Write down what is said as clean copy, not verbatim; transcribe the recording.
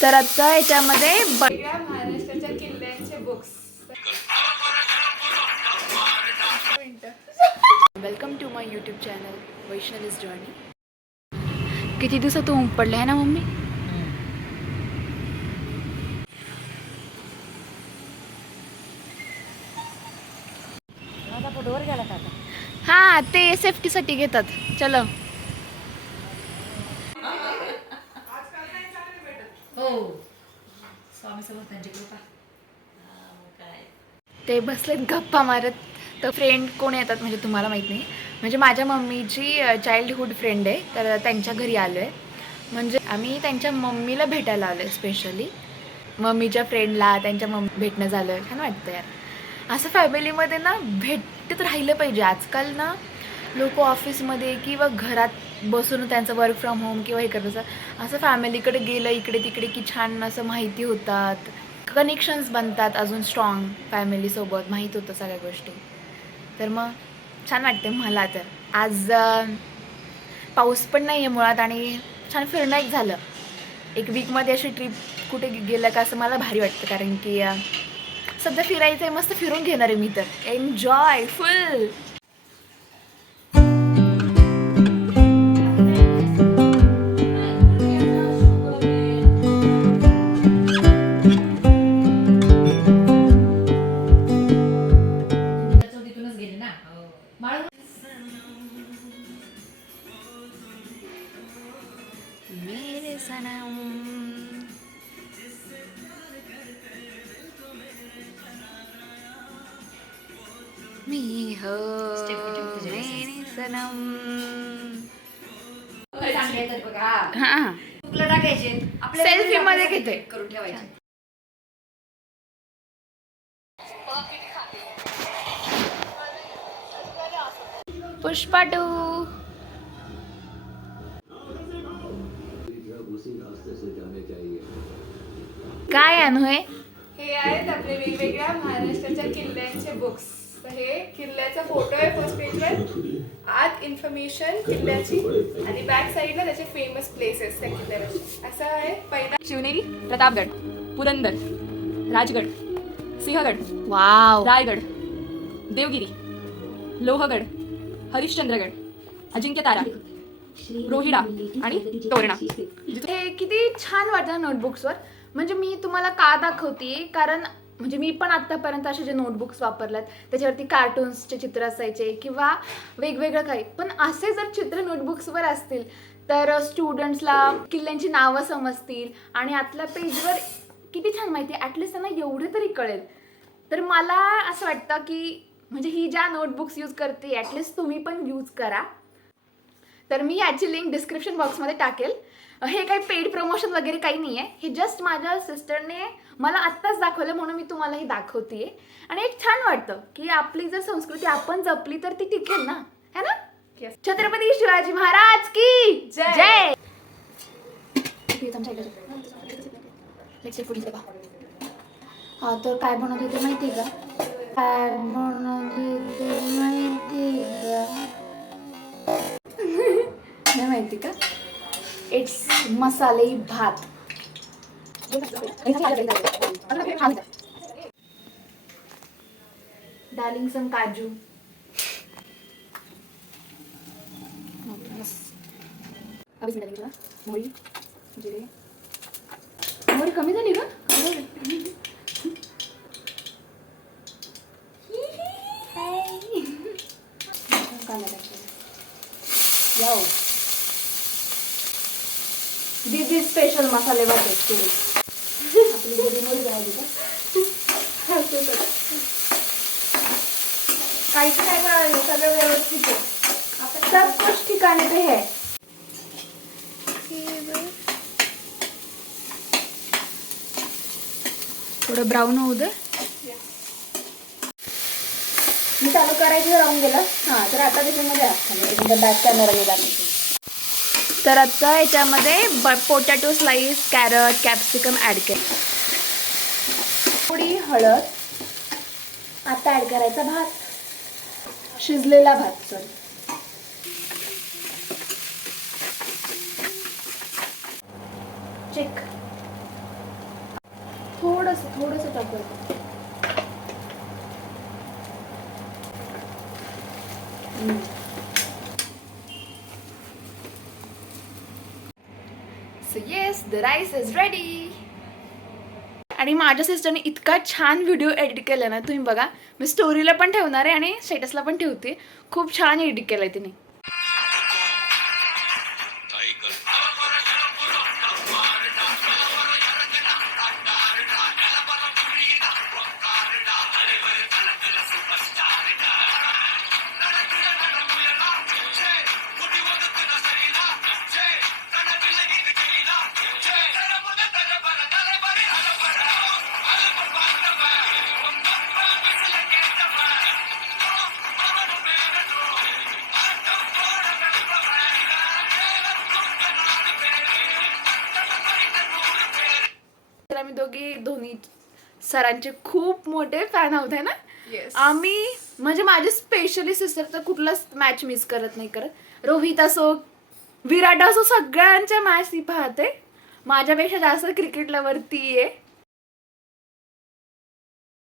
तर आता याच्यामध्ये वेगळ्या महाराष्ट्राच्या किल्ल्यांचे books. Welcome to my YouTube channel Vaishnavi's journey. किती दिवसात ऊन पडले आहे ना मम्मी? हा, ते सेफ्टीसाठी घेतात. चलो. ते बसलेत गप्पा मारत. तर फ्रेंड कोण येतात म्हणजे तुम्हाला माहीत नाही. म्हणजे माझ्या मम्मीची चाइल्डहूड फ्रेंड आहे, तर त्यांच्या घरी आलो आहे. म्हणजे आम्ही त्यांच्या मम्मीला भेटायला आलो आहे स्पेशली. मम्मीच्या फ्रेंडला त्यांच्या भेटणं झालं आहे. छान वाटतं यार. असं फॅमिलीमध्ये ना भेटत राहिलं पाहिजे. आजकाल ना लोक ऑफिसमध्ये किंवा घरात बसून त्यांचं वर्क फ्रॉम होम किंवा हे करत असं फॅमिलीकडे गेलं इकडे तिकडे की छान असं माहिती होतात, कनेक्शन्स बनतात अजून स्ट्रॉंग. फॅमिलीसोबत माहीत होतं सगळ्या गोष्टी. तर मग छान वाटते मला. तर आज पाऊस पण नाही आहे मुळात आणि छान फिरणं एक झालं. एक वीकमध्ये अशी ट्रिप कुठे गेलं का असं मला भारी वाटतं. कारण की सध्या फिरायचं आहे, मस्त फिरून घेणार आहे मी. तर एन्जॉय फुल. मेरे सनम मी हो मेरे सनम. हा, सेल्फी मध्ये घेते करून ठेवायचे. पुष्पा 2. काय अनु हे? हे आहेत आपले वेगवेगळ्या महाराष्ट्राच्या किल्ल्यांचे बुक्स. हे किल्ल्याचा फोटो आहे फर्स्ट पेजवर, आत इन्फॉर्मेशन किल्ल्याची आणि बॅक साईडला त्याचे फेमस प्लेसेस त्या किल्ल्यावरचे. असं आहे. पहिला शिवनेरी, प्रतापगड, पुरंदर, राजगड, सिंहगड, वाव. रायगड, देवगिरी, लोहगड, हरिश्चंद्रगड, अजिंक्यतारा, रोहिडा आणि तोरणा. हे किती छान वाटतं नोटबुक्सवर. म्हणजे मी तुम्हाला का दाखवते, कारण म्हणजे मी पण आत्तापर्यंत असे जे नोटबुक्स वापरल्यात त्याच्यावरती कार्टून्सचे चित्र असायचे किंवा वेगवेगळं काही. पण असे जर चित्र नोटबुक्सवर असतील तर स्टुडंट्सला किल्ल्यांची नावं समजतील आणि आतल्या पेजवर किती छान माहिती आहे. ॲटलिस्ट त्यांना एवढे तरी कळेल. तर मला असं वाटतं की म्हणजे ही ज्या नोटबुक्स यूज करते ॲटलिस्ट तुम्ही पण यूज करा. तर मी याची लिंक डिस्क्रिप्शन बॉक्समध्ये टाकेल. हे काही पेड प्रमोशन वगैरे काही नाही आहे. हे जस्ट माझ्या सिस्टरने मला आत्ताच दाखवलं म्हणून मी तुम्हाला हे दाखवते. आणि एक छान वाटतं की आपली जर संस्कृती आपण जपली तर ती टिकेल ना, है ना? छत्रपती शिवाजी महाराज की जय. हा, तर काय बनवत होते माहिती का? काय बनवत होते माहिती का? नाही माहिती का? इट्स मसाले भात. डार्लिंग सम काजू. मोहरी जिरे. मोहरी कमी झाली का? याओ, दिस इज स्पेशल मसाले भात एक्सपिरियन्स. आपली घरी मोहरी बनवली का? काहीच नाही बनवलं, सगळं व्यवस्थित आहे. आता सब कुछ ठिकाणी पे है. थोडं ब्राऊन होऊ दे. मी चालू करायचं राहून गेलं. हां, तर आता त्याच्यामध्ये बॅक कॅमेरा दाखवते. तर आता याच्यामध्ये potato slice, carrot, capsicum add केलं. थोडी हळद. आता ॲड करायचा भात, शिजलेला भात. Sorry, check. थोडंसं टाकू. So yes, the rice is ready. आणि माझ्या सिस्टरने इतका छान व्हिडिओ एडिट केला ना, तुम्ही बघा. मी स्टोरीला पण ठेवणार आहे आणि स्टेटसला पण ठेवते. खूप छान एडिट केलाय तिने. तर आम्ही दोन्ही सरांचे खूप मोठे फॅन आहोत है ना. येस. आम्ही म्हणजे माझी स्पेशली सिस्टर तर कुठलाच मॅच मिस करत नाही करत. रोहित असो विराट असो सगळ्यांच्या मॅच ती पाहते. माझ्यापेक्षा जास्त क्रिकेट लवर ती आहे.